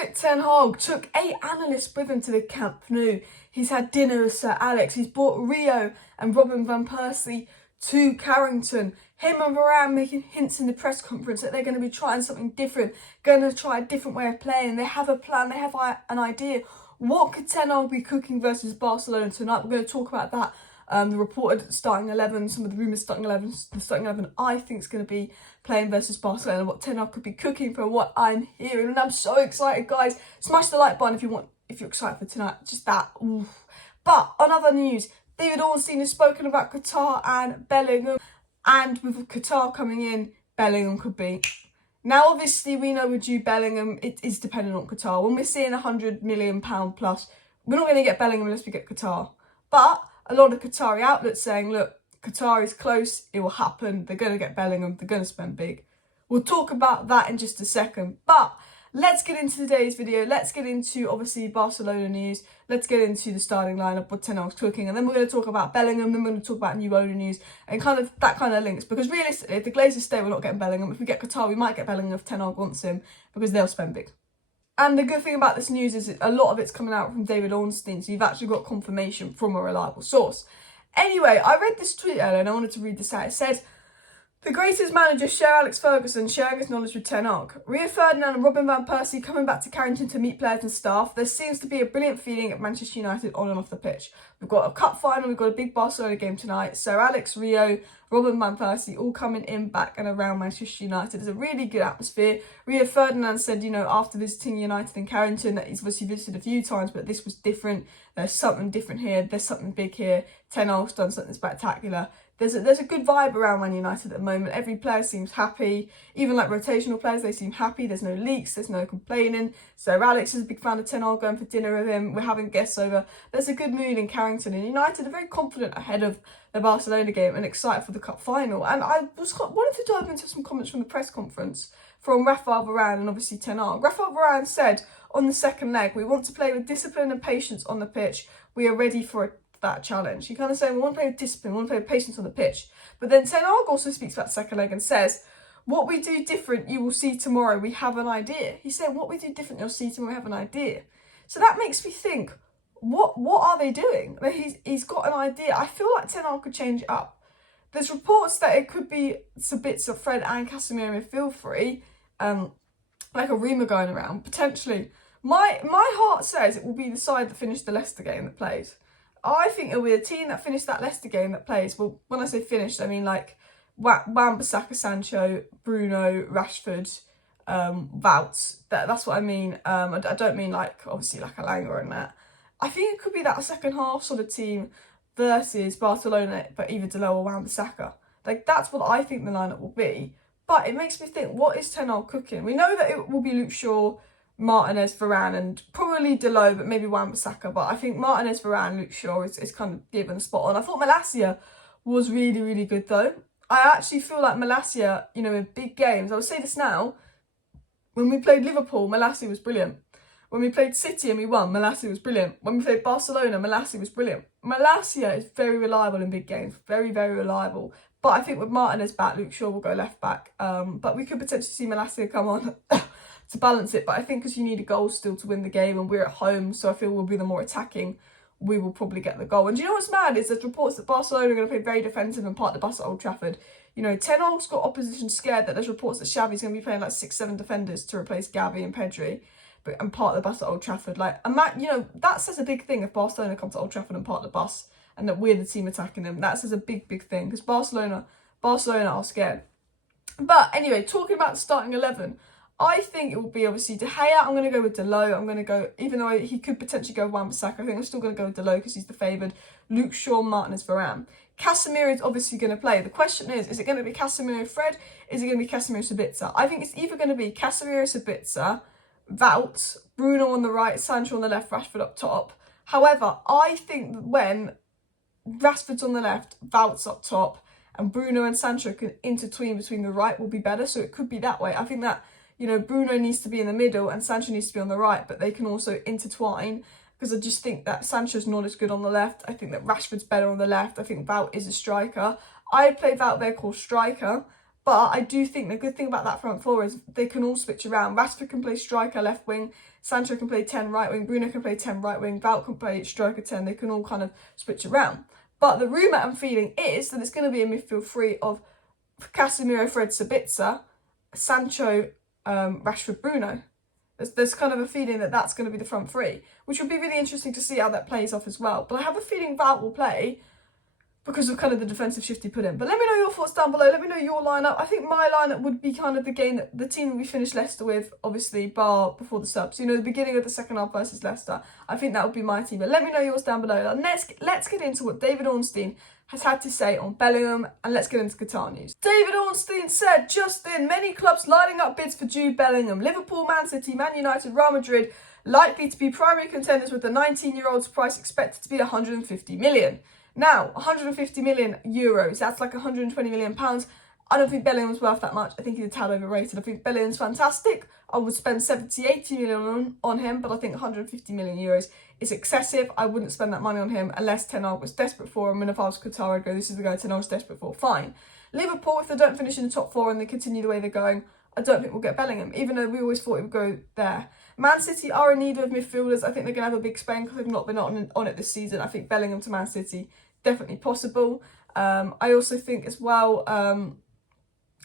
Erik ten Hag took 8 analysts with him to the Camp Nou. He's had dinner with Sir Alex. He's brought Rio and Robin van Persie to Carrington. Him and Varane making hints in the press conference that they're going to be trying something different, going to try a different way of playing. They have a plan, they have an idea. What could ten Hag be cooking versus Barcelona tonight? We're going to talk about that. The reported starting 11, some of the rumours starting 11, the starting 11 I think is going to be playing versus Barcelona, what ten Hag could be cooking for what I'm hearing. And I'm so excited, guys. Smash the like button if you're excited for tonight. Just that. Oof. But on other news, David Ornstein has spoken about Qatar and Bellingham. And with Qatar coming in, Bellingham could be. Now, obviously, we know with Jude Bellingham, it is dependent on Qatar. When we're seeing £100 million plus, we're not going to get Bellingham unless we get Qatar. But a lot of Qatari outlets saying, look, Qatar is close, it will happen, they're going to get Bellingham, they're going to spend big. We'll talk about that in just a second. But let's get into today's video. Let's get into, obviously, Barcelona news. Let's get into the starting lineup, what ten Hag's cooking. And then we're going to talk about Bellingham. Then we're going to talk about new owner news and kind of that kind of links. Because realistically, if the Glazers stay, we're not getting Bellingham. If we get Qatar, we might get Bellingham if ten Hag wants him because they'll spend big. And the good thing about this news is a lot of it's coming out from David Ornstein. So you've actually got confirmation from a reliable source. Anyway, I read this tweet earlier and I wanted to read this out. It said, the greatest manager, Sir Alex Ferguson, sharing his knowledge with ten Hag. Rio Ferdinand and Robin van Persie coming back to Carrington to meet players and staff. There seems to be a brilliant feeling at Manchester United on and off the pitch. We've got a cup final, we've got a big Barcelona game tonight. Sir Alex, Rio, Robin van Persie all coming in back and around Manchester United. There's a really good atmosphere. Rio Ferdinand said, after visiting United in Carrington, that he's obviously visited a few times, but this was different. There's something different here. There's something big here. Ten Hag's done something spectacular. There's a good vibe around Man United at the moment. Every player seems happy. Even like rotational players, they seem happy. There's no leaks. There's no complaining. So Alex is a big fan of ten Hag, going for dinner with him. We're having guests over. There's a good mood in Carrington. And United are very confident ahead of the Barcelona game and excited for the cup final. And I wanted to dive into some comments from the press conference from Raphael Varane and obviously ten Hag. Raphael Varane said on the second leg, we want to play with discipline and patience on the pitch. We are ready for that challenge. He kind of saying we want to play with discipline, we want to play with patience on the pitch. But then ten Hag also speaks about the second leg and says, what we do different, you will see tomorrow. We have an idea. He said, what we do different, you'll see tomorrow. We have an idea. So that makes me think, what are they doing? He's got an idea. I feel like ten Hag could change it up. There's reports that it could be some bits of Fred and Casemiro feel free, like a rumour going around potentially. My heart says it will be the side that finished the Leicester game that plays. I think it'll be the team that finished that Leicester game that plays. Well, when I say finished, I mean like Wan-Bissaka, Sancho, Bruno, Rashford, Wout. That's what I mean. I don't mean like obviously like Alanga and that. I think it could be that second half sort of team versus Barcelona, but either Delo or Wan-Bissaka. Like that's what I think the lineup will be. But it makes me think, what is ten Hag cooking? We know that it will be Luke Shaw, Martinez, Varane, and probably Delo, but maybe Wan-Bissaka. But I think Martinez, Varane, Luke Shaw is kind of given the spot on. I thought Malacia was really, really good though. I actually feel like Malacia, in big games, I will say this now, when we played Liverpool, Malacia was brilliant. When we played City and we won, Malacia was brilliant. When we played Barcelona, Malacia was brilliant. Malacia is very reliable in big games, very, very reliable. But I think with Martinez back, Luke Shaw will go left back. But we could potentially see Malacia come on to balance it. But I think because you need a goal still to win the game and we're at home, so I feel we'll be the more attacking, we will probably get the goal. And do you know what's mad is there's reports that Barcelona are going to play very defensive and park the bus at Old Trafford. Ten Hag's got opposition scared that there's reports that Xavi's going to be playing like 6-7 defenders to replace Gavi and Pedri and park the bus at Old Trafford. And that says a big thing if Barcelona come to Old Trafford and park the bus and that we're the team attacking them. That says a big, big thing because Barcelona are scared. But anyway, talking about the starting 11, I think it will be obviously De Gea. I'm going to go with Delo. I'm going to go, even though he could potentially go with Wan-Bissaka, I think I'm still going to go with Delo because he's the favoured. Luke Shaw, Martinez, Varane. Casemiro is obviously going to play. The question is it going to be Casemiro, Fred? Is it going to be Casemiro, Sabitzer? I think it's either going to be Casemiro, Sabitzer, Wout, Bruno on the right, Sancho on the left, Rashford up top. However, I think that when Rashford's on the left, Wout's up top, and Bruno and Sancho can intertwine between the right will be better. So it could be that way. I think that, Bruno needs to be in the middle and Sancho needs to be on the right, but they can also intertwine because I just think that Sancho's not as good on the left. I think that Rashford's better on the left. I think Wout is a striker. I play Wout there called striker, But I do think the good thing about that front four is they can all switch around. Rashford can play striker, left wing. Sancho can play 10 right wing. Bruno can play 10 right wing. Wout can play striker 10. They can all kind of switch around. But the rumour and feeling is that it's going to be a midfield three of Casemiro, Fred, Sabitzer, Sancho, Rashford, Bruno. There's kind of a feeling that that's going to be the front three, which would be really interesting to see how that plays off as well. But I have a feeling Wout will play because of kind of the defensive shift he put in. But let me know your thoughts down below. Let me know your lineup. I think my lineup would be kind of the team that we finished Leicester with, obviously, bar before the subs. You know, the beginning of the second half versus Leicester. I think that would be my team. But let me know yours down below. Now, let's get into what David Ornstein has had to say on Bellingham, and let's get into Qatar news. David Ornstein said, just in, many clubs lining up bids for Jude Bellingham. Liverpool, Man City, Man United, Real Madrid likely to be primary contenders, with the 19-year-old's price expected to be 150 million. Now, 150 million euros, that's like 120 million pounds. I don't think Bellingham's worth that much. I think he's a tad overrated. I think Bellingham's fantastic. I would spend 70, 80 million on him, but I think 150 million euros is excessive. I wouldn't spend that money on him unless Ten Hag was desperate for him. And if I was Qatar, I'd go, this is the guy Ten Hag's desperate for. Fine. Liverpool, if they don't finish in the top four and they continue the way they're going, I don't think we'll get Bellingham, even though we always thought it would go there. Man City are in need of midfielders. I think they're going to have a big spend because they've not been on it this season. I think Bellingham to Man City, definitely possible. I also think as well,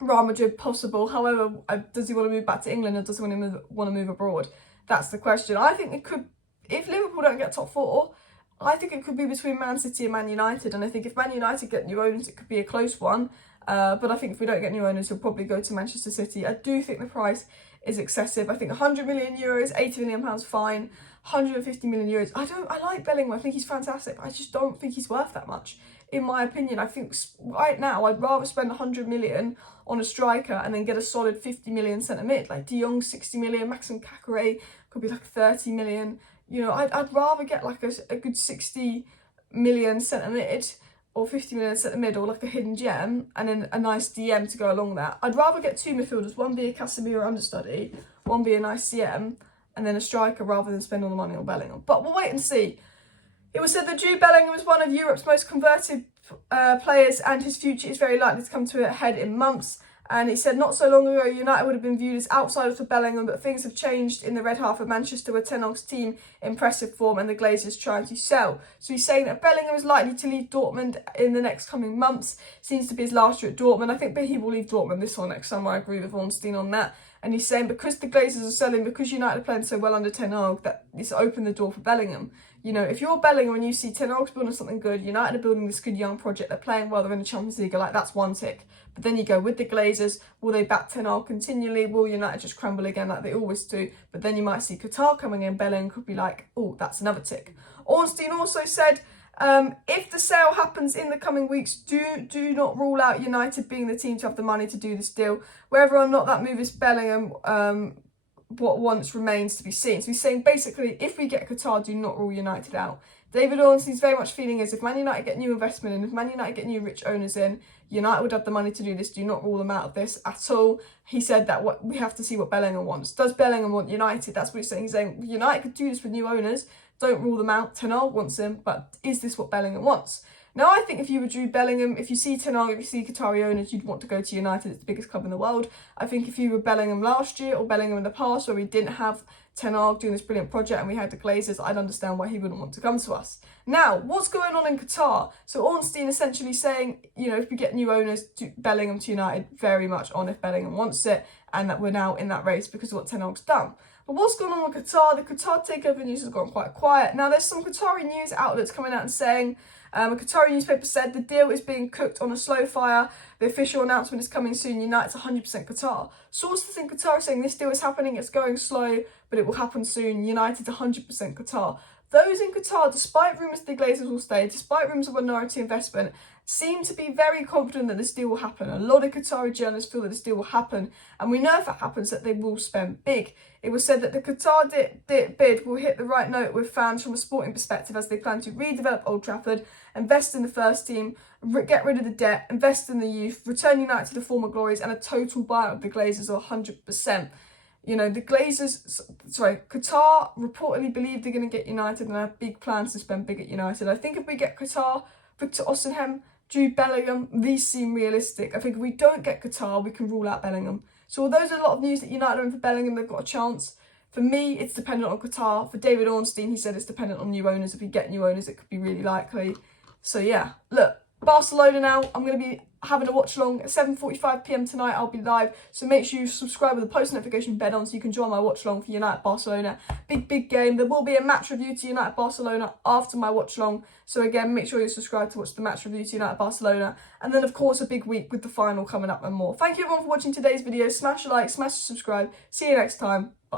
Real Madrid possible. However, does he want to move back to England or does he want to move abroad? That's the question. I think it could, if Liverpool don't get top four, I think it could be between Man City and Man United. And I think if Man United get new owners, it could be a close one. But I think if we don't get new owners, he'll probably go to Manchester City. I do think the price is excessive. I think 100 million euros, 80 million pounds, fine. 150 million euros. I like Bellingham. I think he's fantastic. I just don't think he's worth that much, in my opinion. I think right now I'd rather spend 100 million on a striker and then get a solid 50 million centre mid. Like De Jong, 60 million, Maxim Kakare could be like 30 million. You know, I'd rather get like a good 60 million centre mid or 50 million centre mid, or like a hidden gem and then a nice DM to go along that. I'd rather get two midfielders, one be a Casemiro understudy, one be a nice CM, and then a striker, rather than spend all the money on Bellingham. But we'll wait and see. It was said that Jude Bellingham is one of Europe's most converted players, and his future is very likely to come to a head in months. And he said, not so long ago, United would have been viewed as outsiders for Bellingham, but things have changed in the red half of Manchester, with Ten Hag's team impressive form and the Glazers trying to sell. So he's saying that Bellingham is likely to leave Dortmund in the next coming months. Seems to be his last year at Dortmund. I think he will leave Dortmund this or next summer. I agree with Ornstein on that. And he's saying because the Glazers are selling, because United are playing so well under Ten Hag, that it's opened the door for Bellingham. You know, if you're Bellingham and you see Ten Hag's building something good, United are building this good young project, they're playing well, they're in the Champions League, like that's one tick. But then you go with the Glazers, will they back Ten Hag continually? Will United just crumble again like they always do? But then you might see Qatar coming in, Bellingham could be like, oh, that's another tick. Ornstein also said, if the sale happens in the coming weeks, do not rule out United being the team to have the money to do this deal. Whether or not that move is Bellingham, what once remains to be seen. So he's saying basically, if we get Qatar, do not rule United out. David Ornstein's very much feeling is if Man United get new investment in, if Man United get new rich owners in, United would have the money to do this. Do not rule them out of this at all. He said that we have to see what Bellingham wants. Does Bellingham want United? That's what he's saying. He's saying United could do this with new owners. Don't rule them out. Ten Hag wants him, but is this what Bellingham wants? Now, I think if you were Jude Bellingham, if you see Ten Hag, if you see Qatari owners, you'd want to go to United. It's the biggest club in the world. I think if you were Bellingham last year or Bellingham in the past, where we didn't have Ten Hag doing this brilliant project and we had the Glazers, I'd understand why he wouldn't want to come to us. Now, what's going on in Qatar? So Ornstein essentially saying, you know, if we get new owners, to Bellingham to United, very much on if Bellingham wants it, and that we're now in that race because of what Ten Hag's done. But what's going on with Qatar? The Qatar takeover news has gone quite quiet. Now, there's some Qatari news outlets coming out and saying, a Qatari newspaper said the deal is being cooked on a slow fire. The official announcement is coming soon. United's 100% Qatar. Sources in Qatar are saying this deal is happening. It's going slow, but it will happen soon. United's 100% Qatar. Those in Qatar, despite rumours the Glazers will stay, despite rumours of minority investment, seem to be very confident that this deal will happen. A lot of Qatari journalists feel that this deal will happen, and we know if it happens that they will spend big. It was said that the Qatar bid will hit the right note with fans from a sporting perspective, as they plan to redevelop Old Trafford, invest in the first team, get rid of the debt, invest in the youth, return United to the former glories, and a total buyout of the Glazers of 100%. You know, the Glazers, Qatar reportedly believe they're going to get United and have big plans to spend big at United. I think if we get Qatar, Victor Osimhen, Jude Bellingham, these seem realistic. I think if we don't get Qatar, we can rule out Bellingham. So although there's a lot of news that United are in for Bellingham, they've got a chance. For me, it's dependent on Qatar. For David Ornstein, he said it's dependent on new owners. If we get new owners, it could be really likely. So yeah, look, Barcelona now. I'm going to be having a watch along at 7:45 p.m. tonight. I'll be live. So make sure you subscribe with the post notification bell on so you can join my watch along for United Barcelona. Big game. There will be a match review to United Barcelona after my watch along. So again, make sure you're subscribed to watch the match review to United Barcelona. And then of course a big week with the final coming up and more. Thank you everyone for watching today's video. Smash a like, smash a subscribe. See you next time. Bye.